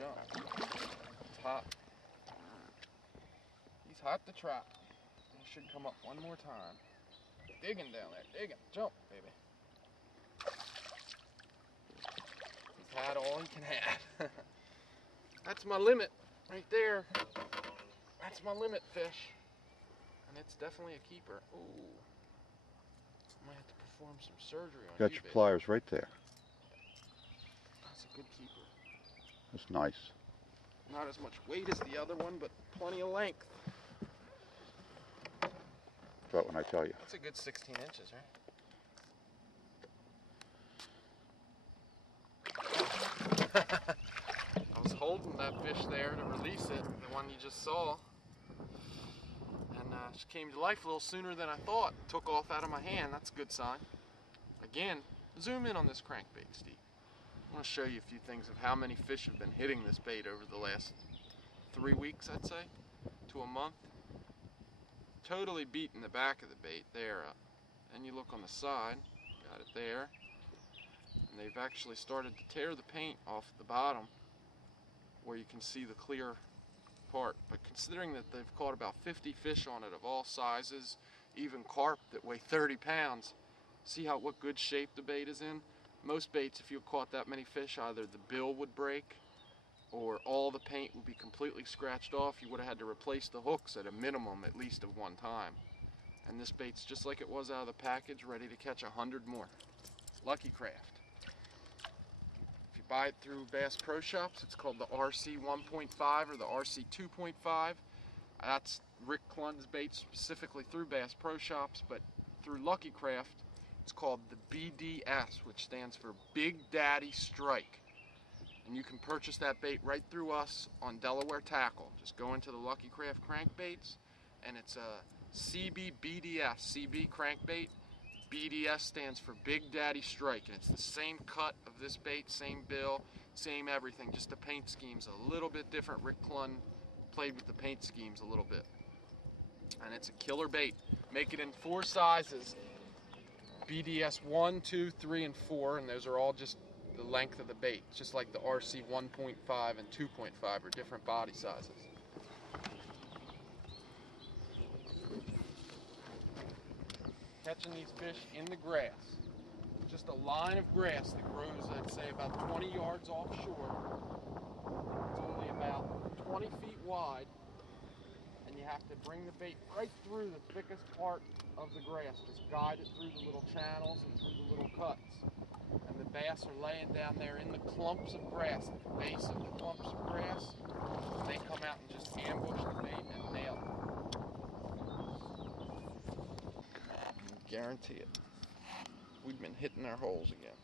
jump. It's hot. He's hot to trap. He should come up one more time. Digging down there, digging. Jump, baby. He's had all he can have. That's my limit right there. That's my limit fish. And it's definitely a keeper. Ooh. I might have to perform some surgery on Got you, your baby. pliers right there. That's a good keeper. That's nice. Not as much weight as the other one, but plenty of length. That's when I tell you. That's a good 16 inches, right? I was holding that fish there to release it, the one you just saw. And she came to life a little sooner than I thought. Took off out of my hand. That's a good sign. Again, zoom in on this crankbait, Steve. I want to show you a few things of how many fish have been hitting this bait over the last 3 weeks, I'd say, to a month. Totally beating the back of the bait there up. And you look on the side, got it there. And they've actually started to tear the paint off the bottom where you can see the clear part. But considering that they've caught about 50 fish on it of all sizes, even carp that weigh 30 pounds, see what good shape the bait is in? Most baits, if you caught that many fish, either the bill would break or all the paint would be completely scratched off. You would have had to replace the hooks at a minimum at least of one time. And this bait's just like it was out of the package, ready to catch 100 more. Lucky Craft. If you buy it through Bass Pro Shops, it's called the RC 1.5 or the RC 2.5. That's Rick Clunn's bait specifically through Bass Pro Shops, but through Lucky Craft, it's called the BDS, which stands for Big Daddy Strike. And you can purchase that bait right through us on Delaware Tackle. Just go into the Lucky Craft crankbaits, and it's a CB BDS, CB crankbait. BDS stands for Big Daddy Strike, and it's the same cut of this bait, same bill, same everything, just the paint scheme's a little bit different. Rick Clunn played with the paint schemes a little bit. And it's a killer bait. Make it in 4 sizes. BDS 1, 2, 3, and 4, and those are all just the length of the bait. It's just like the RC 1.5 and 2.5 are different body sizes. Catching these fish in the grass. Just a line of grass that grows, I'd say, about 20 yards offshore. It's only about 20 feet wide, and you have to bring the bait right through the thickest part of the grass. Just guide it through the little channels and through the little cuts. And the bass are laying down there in the clumps of grass, at the base of the clumps of grass. They come out and just ambush the bait and nail it. I guarantee it. We've been hitting our holes again.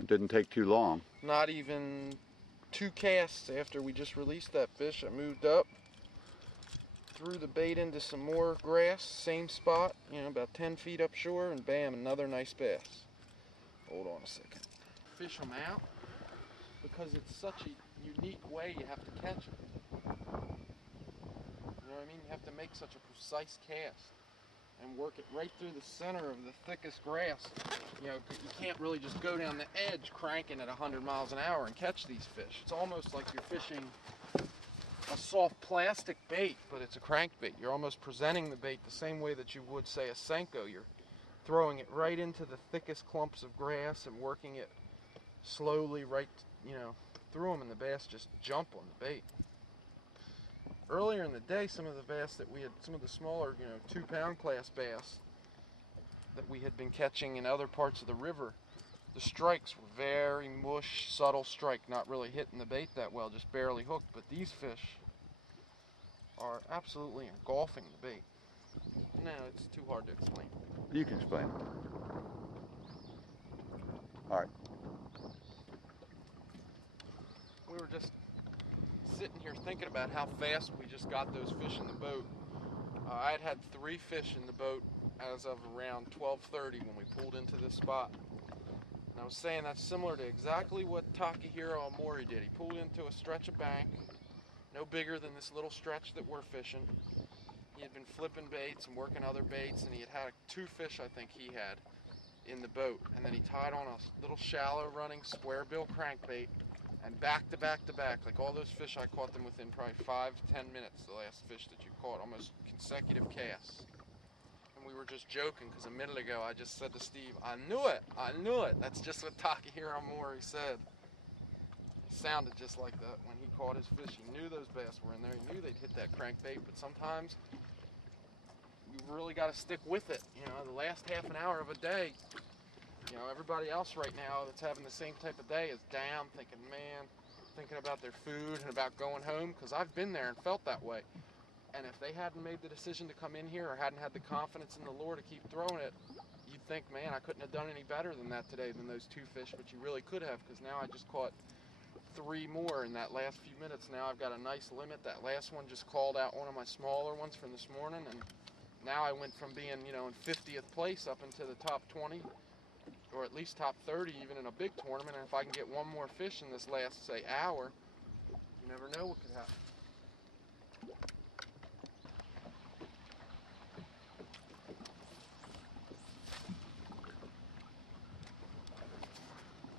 It didn't take too long. Not even 2 casts after we just released that fish, I moved up, threw the bait into some more grass, same spot, about 10 feet upshore, and bam, another nice bass. Hold on a second. Fish them out, because it's such a unique way you have to catch them. You know what I mean? You have to make such a precise cast and work it right through the center of the thickest grass. You can't really just go down the edge cranking at 100 miles an hour and catch these fish. It's almost like you're fishing a soft plastic bait, but it's a crankbait. You're almost presenting the bait the same way that you would, say, a Senko. You're throwing it right into the thickest clumps of grass and working it slowly right, through them, and the bass just jump on the bait. Earlier in the day, some of the bass that we had, some of the smaller, 2-pound class bass that we had been catching in other parts of the river, the strikes were very mush, subtle strike, not really hitting the bait that well, just barely hooked. But these fish are absolutely engulfing the bait. No, it's too hard to explain. You can explain it. All right. We were just sitting here thinking about how fast we just got those fish in the boat. I had 3 fish in the boat as of around 12:30 when we pulled into this spot. And I was saying that's similar to exactly what Takahiro Omori did. He pulled into a stretch of bank, no bigger than this little stretch that we're fishing. He had been flipping baits and working other baits, and he had had 2 fish, I think he had, in the boat. And then he tied on a little shallow running square bill crankbait, and back to back to back, like all those fish, I caught them within probably 5 to 10 minutes, the last fish that you caught, almost consecutive casts. And we were just joking, because a minute ago I just said to Steve, I knew it, I knew it. That's just what Takahiro Mori said. It sounded just like that when he caught his fish. He knew those bass were in there, he knew they'd hit that crankbait, but sometimes you really got to stick with it. You know, the last half an hour of a day, you know, everybody else right now that's having the same type of day is down, thinking, man, thinking about their food and about going home, because I've been there and felt that way. And if they hadn't made the decision to come in here or hadn't had the confidence in the lure to keep throwing it, you'd think, man, I couldn't have done any better than that today, than those 2 fish, but you really could have, because now I just caught 3 more in that last few minutes. Now I've got a nice limit. That last one just called out one of my smaller ones from this morning, and now I went from being, you know, in 50th place up into the top 20, or at least top 30 even in a big tournament. And if I can get 1 more fish in this last, say, hour, you never know what could happen.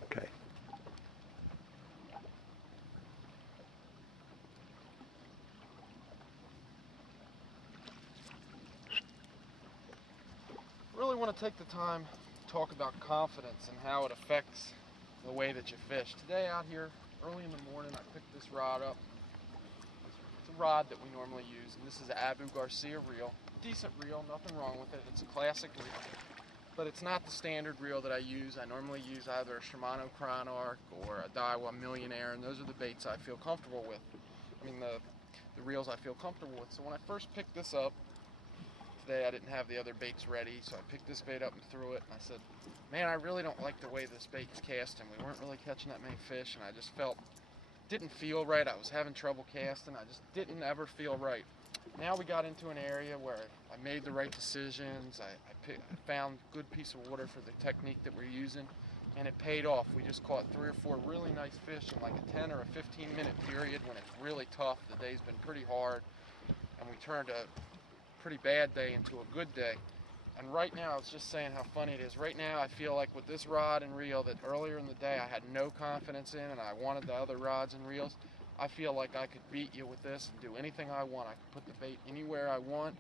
Okay. I really want to take the time to talk about confidence and how it affects the way that you fish. Today out here, early in the morning, I picked this rod up. It's a rod that we normally use, and this is an Abu Garcia reel. Decent reel, nothing wrong with it. It's a classic reel, but it's not the standard reel that I use. I normally use either a Shimano Chronarch or a Daiwa Millionaire, and those are the baits I feel comfortable with. I mean, the reels I feel comfortable with. So when I first picked this up, today I didn't have the other baits ready, so I picked this bait up and threw it, and I said, man, I really don't like the way this bait's casting. We weren't really catching that many fish, and I just didn't feel right. I was having trouble casting. I just didn't ever feel right. Now we got into an area where I made the right decisions. I found a good piece of water for the technique that we're using, and it paid off. We just caught 3 or 4 really nice fish in like a 10 or a 15-minute period when it's really tough. The day's been pretty hard, and we turned a pretty bad day into a good day. And right now, I was just saying how funny it is. Right now, I feel like with this rod and reel that earlier in the day I had no confidence in, and I wanted the other rods and reels. I feel like I could beat you with this and do anything I want. I could put the bait anywhere I want,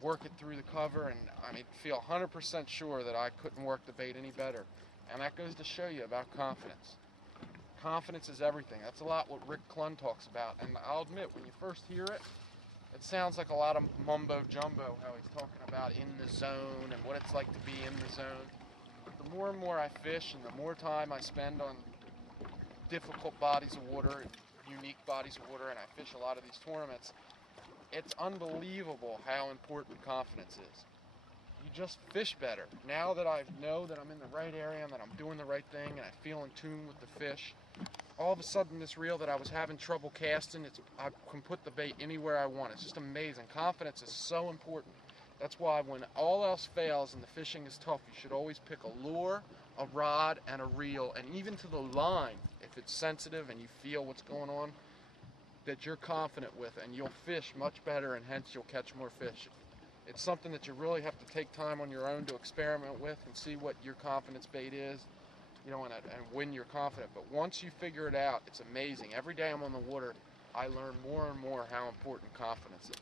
work it through the cover, and I mean, feel 100% sure that I couldn't work the bait any better. And that goes to show you about confidence. Confidence is everything. That's a lot what Rick Clunn talks about. And I'll admit, when you first hear it, it sounds like a lot of mumbo jumbo, how he's talking about in the zone and what it's like to be in the zone. But the more and more I fish and the more time I spend on difficult bodies of water, unique bodies of water, and I fish a lot of these tournaments, it's unbelievable how important confidence is. You just fish better. Now that I know that I'm in the right area and that I'm doing the right thing and I feel in tune with the fish, all of a sudden this reel that I was having trouble casting, I can put the bait anywhere I want. It's just amazing. Confidence is so important. That's why when all else fails and the fishing is tough, you should always pick a lure, a rod, and a reel, and even to the line, if it's sensitive and you feel what's going on, that you're confident with, and you'll fish much better, and hence you'll catch more fish. It's something that you really have to take time on your own to experiment with and see what your confidence bait is, you know, and when you're confident. But once you figure it out, it's amazing. Every day I'm on the water, I learn more and more how important confidence is.